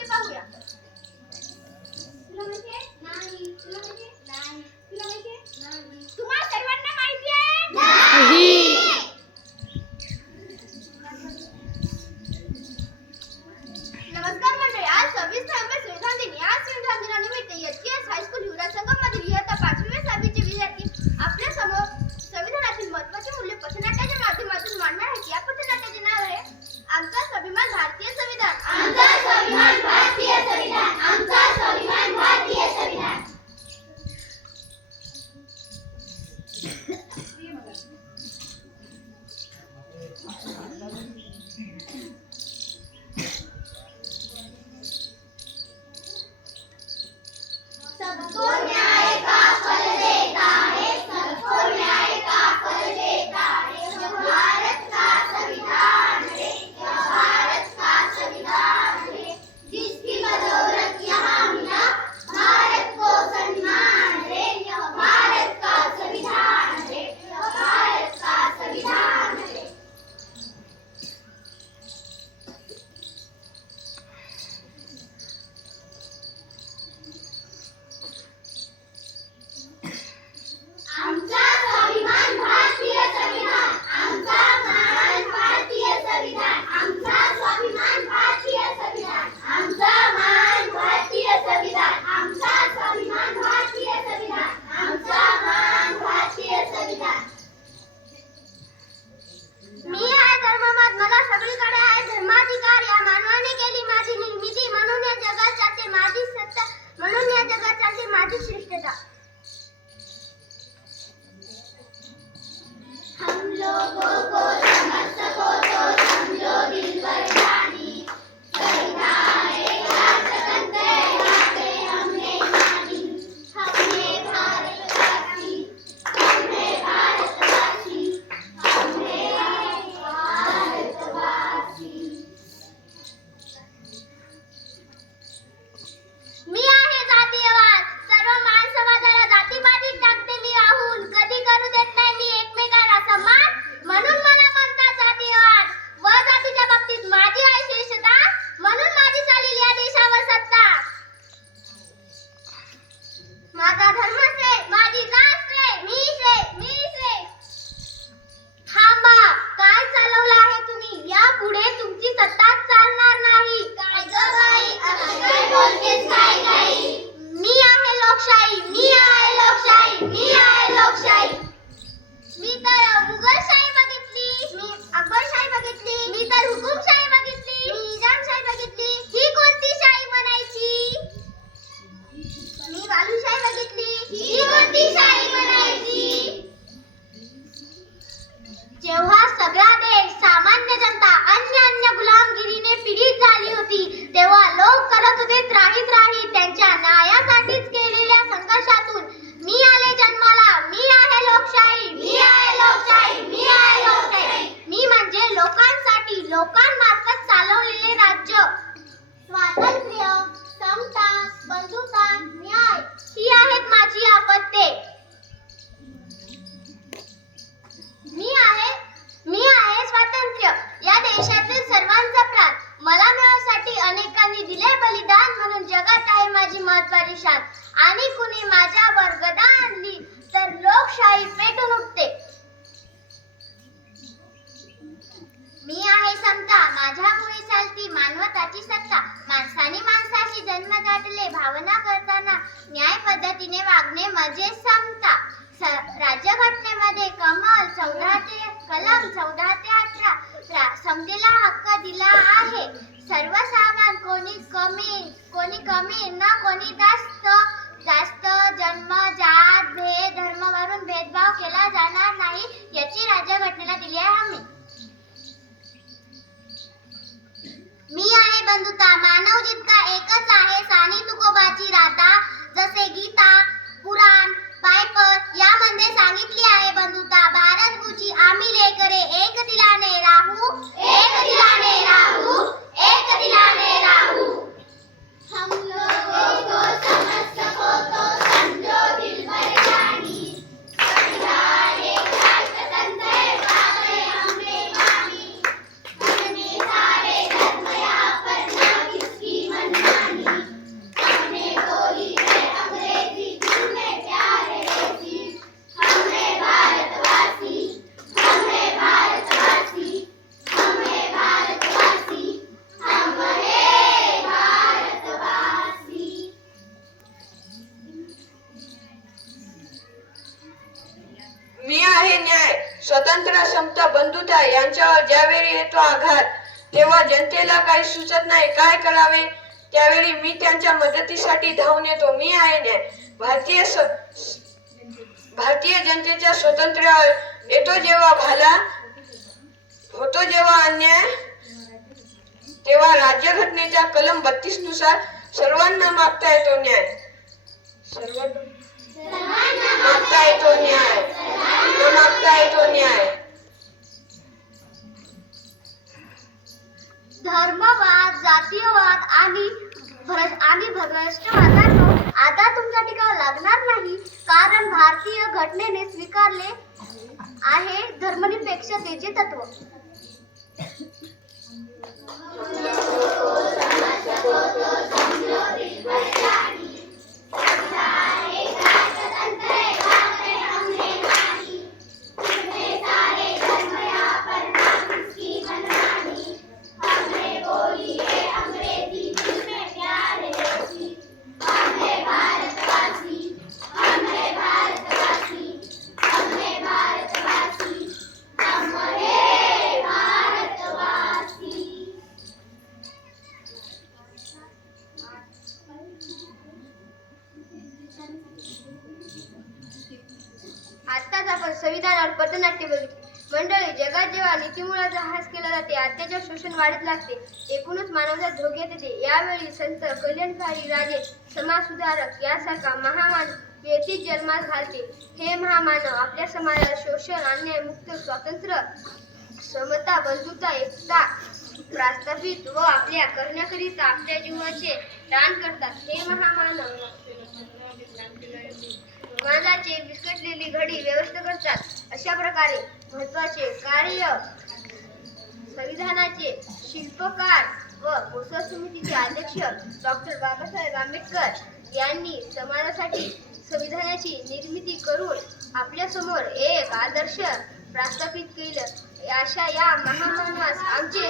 सांगते पाहूया. तुला माहिती आहे? नाही. तुला माहिती आहे? नाही. तुला माहिती आहे? नाही. तुम्हा सर्वांना माहिती आहे? नाही. नमस्कार मंडळी, आज 26 नोव्हेंबर संविधान दिन. या संविधान दिनानिमित्त एचकेएस हायस्कूल युवराज संगम मधील इयत्ता 5वी 6वीचे विद्यार्थी आपल्या समोर संविधानातील महत्त्वाचे मूल्य पथनाट्याच्या माध्यमातून मांडणार आहेत. या पथनाट्याचे नाव आहे आमचा स्वाभिमान भारतीय संविधान. आमचा स्वाभिमान भारतीय संविधान. आमचा स्वाभिमान भारतीय संविधान. सबको न्याय का फल देता है, सबको न्याय का फल देता है. यह भारत का संविधान है, यह भारत का संविधान है. जिसकी बदौलत यहाँ मिला भारत को सम्मान है. यह भारत का संविधान है, यह भारत का संविधान है. आमचा स्वाभिमान भारतीय संविधान. आमचा मान भारतीय संविधान. आमचा स्वाभिमान भारतीय संविधान. आमचा मान भारतीय संविधान. आमचा स्वाभिमान भारतीय संविधान. आमचा मान भारतीय संविधान. मी आहे धर्ममत, मला सगळीकडे आहे धर्माधिकार. या मानवाने केली माझी निर्मिती, म्हणून या जगात चालते माझी सत्ता, म्हणून या जगात चालते माझी श्रेष्ठता. हम लोगों को समझ सको तो समझो दिल पर जानी. संविधान एक राष्ट्रतंत्र यहाँ पे हमने मानी. हमने भारतवासी, हमने भारतवासी, हमने भारतवासी. मी आहे जातीयवाद, सर्व मान समाजाला जातीपातीत टाकते मी राहून. कधी करू देत नाही मी एकमेकाला समान, म्हणून मला म्हणतात जातीयवाद. व जातीच्या बाबतीत माझी आहे श्रेष्ठता, म्हणून माझी चालील या देशावर सत्ता. माझा धर्म से, माझी जात से, मी से, मी से. थांबा, काय चालवलं आहे तुम्ही? यापुढे तुमची सत्ता चालणार नाही. काय ग बाई, असं काय बोलतेस काय काही? मी आहे लोकशाही, मी आहे लोकशाही, मी आहे लोकशाही. मी तर मुघलशाही बघितली, मी अकबरशाही बघितली, मी तर हुकुमशाही बघितली, मी निजामशाही बघितली. ही कोणती शाही म्हणायची? मी बालूशाही बघितली, ही कोणती शाही म्हणायची? जेव्हा सगळा देश, सामान्य जनता अन्य गुलामगिरीने पीडित झाली होती, तेव्हा लोक करत होते त्राहीत राही. त्यांच्या न्यायासाठीच केलेल्या संघर्षातून मी आले जन्माला. मी आहे लोकशाही, मी आहे लोकशाही, मी आहे लोकशाही. मी म्हणजे लोकांसाठी, लोकांमार्फत चालवलेले राज्य. स्वातंत्र्य, समता, बंधुता, न्याय ही आहेत माझी आपत्ते. मी आहे स्वातंत्र्य, या देशातील सर्वांचा प्राण. मला मिळवण्यासाठी अनेकांनी दिले बलिदान, म्हणून जगात आहे माझी महत्वाची शान. आणि कुणी माझ्यावर गदा आणली तर लोकशाही पेटून उठते. मी आहे समता, माझ्यामुळे चालती मानवताची सत्ता. माणसाने माणसाशी जन्म गाठले, भावना करताना न्याय पद्धतीने वागणे म्हणजे समता. राज्यघटनेमध्ये कलम 14 ते 18 समतेला हक्क दिला आहे. सर्वसामान, कोणी कमी ना कोणी जास्त जन्म, जात, भेद, धर्मावरून भेदभाव केला जाणार नाही, याची राज्यघटनेला दिली आहे हमी. मी आहे बंधुता, मानव जितका एकच आहे. सानी तुकोबाची राधा, जसे गीता, पुराण, बायबल यामध्ये सांगितली आहे बंधुता. भारत गुची आम्ही लेकरे, एक दिलाने राहू, एक दिलाने राहू, एक दिलाने राहू. हम लोगों को समझ सको तो समझो दिल पर जानी. संविधान एक राष्ट्रतंत्र यहाँ पे हमने मानी. हमने सारे धर्म यहाँ पर ना किसकी मनमानी. समता यांच्यावर ज्यावेळी येतो आघात, तेव्हा जनतेला काही सुचत नाही काय करावे. त्यावेळी मी त्यांच्या मदतीसाठी धावून येतो. मी आहे न्याय. भारतीय जनतेच्या स्वातंत्र्यावर येतो जेव्हा भाला, होतो जेव्हा अन्याय, तेव्हा राज्यघटनेच्या कलम 32 नुसार सर्वांना मागता येतो न्याय. सर्वांना मागता येतो न्याय. मागता येतो न्याय. धर्मवाद, जातीयवाद आणि भ्रष्टवादांनो आता तुमच्या टीका लागणार नाही, कारण भारतीय घटनेने स्वीकारले आहे धर्मनिरपेक्षतेचे तत्व. आत्ताच आपण संविधानावर पथनाट्य बघितले. मंडळी, जगात जेव्हा नीतिमूळाचा ह्रास केला जाते, अत्याचार शोषण वाढत लागते, एकूणच मानवता धोक्यात येते, यावेळी संत, कल्याणकारी, राजे, समाजसुधारक यासारखा महामानव व्यक्ती जन्मास घालते. हे महामानव आपल्या समाजाला शोषण, अन्याय मुक्त, स्वातंत्र्य, समता, बंधुता, एकता प्रस्थापित व आपल्या करण्याकरिता आपल्या जीवाचे दान करतात. हे महामानव समाजाची विस्कटलेली घडी व्यवस्थित करतात. अशा प्रकारे महत्त्वाचे कार्य संविधानाचे शिल्पकार व कोसर समितीचे अध्यक्ष डॉक्टर बाबासाहेब आंबेडकर यांनी समाजासाठी संविधानाची निर्मिती करून आपल्या समोर एक आदर्श प्रस्थापित केलं. अशा या महामानवास आमचे